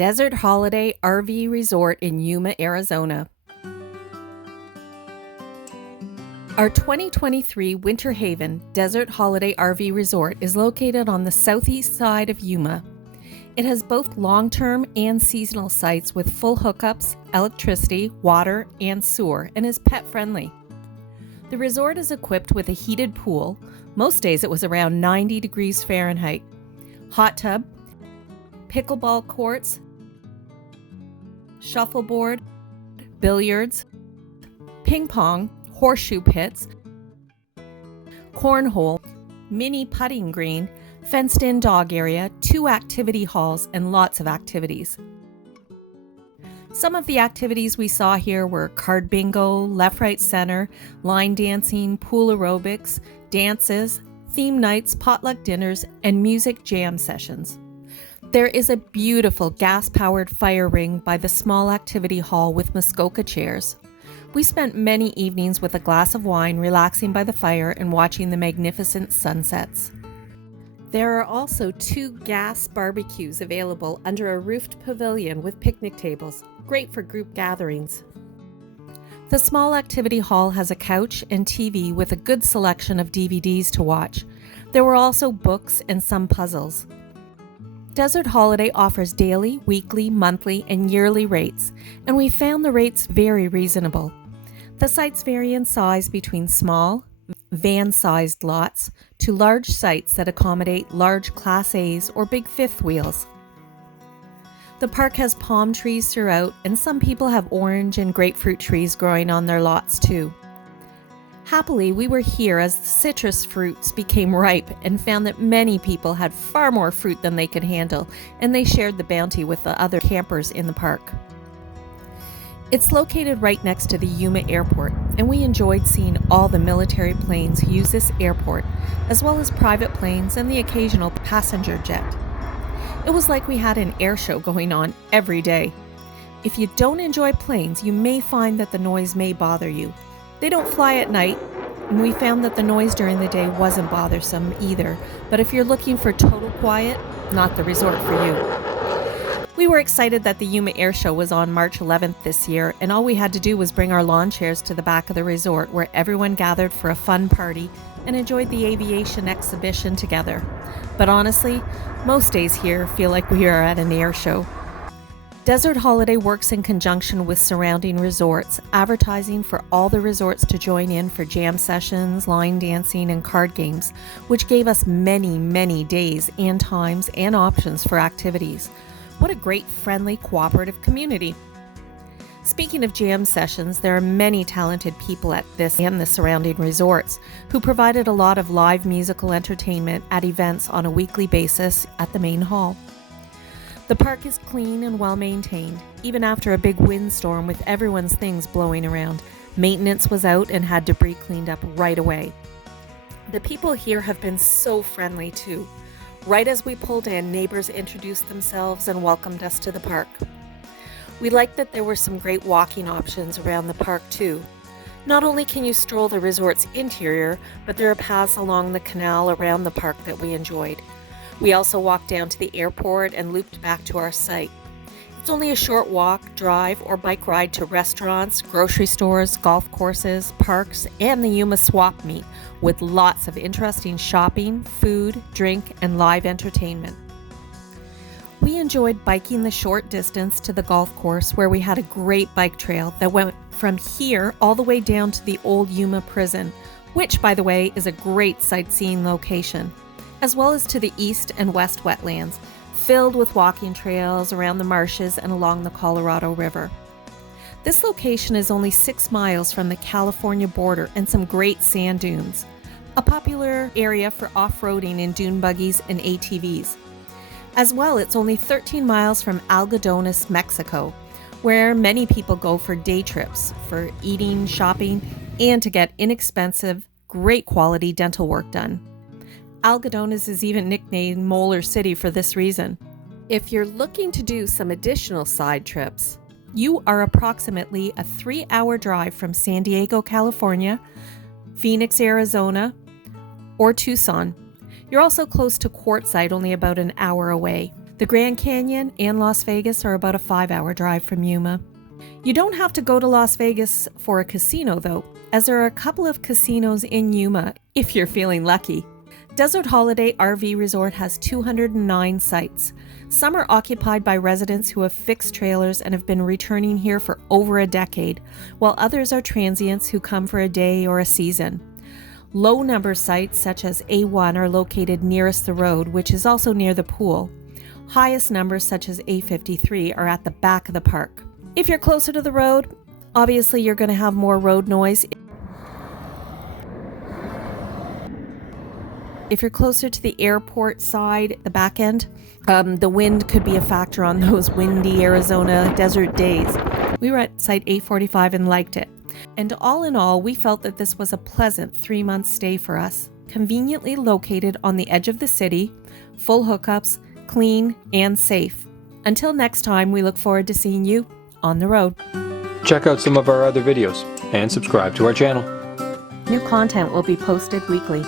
Desert Holiday RV Resort in Yuma, Arizona. Our 2023 Winter Haven Desert Holiday RV Resort is located on the southeast side of Yuma. It has both long-term and seasonal sites with full hookups, electricity, water, and sewer, and is pet-friendly. The resort is equipped with a heated pool. Most days it was around 90 degrees Fahrenheit. Hot tub, pickleball courts, shuffleboard, billiards, ping pong, horseshoe pits, cornhole, mini putting green, fenced-in dog area, 2 activity halls, and lots of activities. Some of the activities we saw here were card bingo, left, right, center, line dancing, pool aerobics, dances, theme nights, potluck dinners, and music jam sessions. There is a beautiful gas-powered fire ring by the small activity hall with Muskoka chairs. We spent many evenings with a glass of wine relaxing by the fire and watching the magnificent sunsets. There are also 2 gas barbecues available under a roofed pavilion with picnic tables, great for group gatherings. The small activity hall has a couch and TV with a good selection of DVDs to watch. There were also books and some puzzles. Desert Holiday offers daily, weekly, monthly, and yearly rates, and we found the rates very reasonable. The sites vary in size between small, van-sized lots to large sites that accommodate large Class A's or big fifth wheels. The park has palm trees throughout, and some people have orange and grapefruit trees growing on their lots too. Happily, we were here as the citrus fruits became ripe and found that many people had far more fruit than they could handle, and they shared the bounty with the other campers in the park. It's located right next to the Yuma airport, and we enjoyed seeing all the military planes use this airport, as well as private planes and the occasional passenger jet. It was like we had an air show going on every day. If you don't enjoy planes, you may find that the noise may bother you. They don't fly at night, and we found that the noise during the day wasn't bothersome either, but if you're looking for total quiet, not the resort for you. We were excited that the Yuma Air Show was on March 11th this year, and all we had to do was bring our lawn chairs to the back of the resort where everyone gathered for a fun party and enjoyed the aviation exhibition together. But honestly, most days here feel like we are at an air show. Desert Holiday works in conjunction with surrounding resorts, advertising for all the resorts to join in for jam sessions, line dancing, and card games, which gave us many days and times and options for activities. What a great, friendly, cooperative community. Speaking of jam sessions, there are many talented people at this and the surrounding resorts who provided a lot of live musical entertainment at events on a weekly basis at the main hall. The park is clean and well maintained, even after a big windstorm with everyone's things blowing around. Maintenance was out and had debris cleaned up right away. The people here have been so friendly too. Right as we pulled in, neighbors introduced themselves and welcomed us to the park. We liked that there were some great walking options around the park too. Not only can you stroll the resort's interior, but there are paths along the canal around the park that we enjoyed. We also walked down to the airport and looped back to our site. It's only a short walk, drive, or bike ride to restaurants, grocery stores, golf courses, parks, and the Yuma Swap Meet, with lots of interesting shopping, food, drink, and live entertainment. We enjoyed biking the short distance to the golf course where we had a great bike trail that went from here all the way down to the old Yuma prison, which, by the way, is a great sightseeing location, as well as to the east and west wetlands, filled with walking trails around the marshes and along the Colorado River. This location is only 6 miles from the California border and some great sand dunes, a popular area for off-roading in dune buggies and ATVs. As well, it's only 13 miles from Algodones, Mexico, where many people go for day trips, for eating, shopping, and to get inexpensive, great quality dental work done. Algodones is even nicknamed Molar City for this reason. If you're looking to do some additional side trips, you are approximately a 3-hour drive from San Diego, California, Phoenix, Arizona, or Tucson. You're also close to Quartzsite, only about an hour away. The Grand Canyon and Las Vegas are about a 5-hour drive from Yuma. You don't have to go to Las Vegas for a casino though, as there are a couple of casinos in Yuma if you're feeling lucky. Desert Holiday RV Resort has 209 sites. Some are occupied by residents who have fixed trailers and have been returning here for over a decade, while others are transients who come for a day or a season. Low-number sites such as A1 are located nearest the road, which is also near the pool. Highest numbers such as A53 are at the back of the park. If you're closer to the road, obviously you're going to have more road noise. If you're closer to the airport side, the back end, the wind could be a factor on those windy Arizona desert days. We were at site 845 and liked it. And all in all, we felt that this was a pleasant 3-month stay for us, conveniently located on the edge of the city, full hookups, clean and safe. Until next time, we look forward to seeing you on the road. Check out some of our other videos and subscribe to our channel. New content will be posted weekly.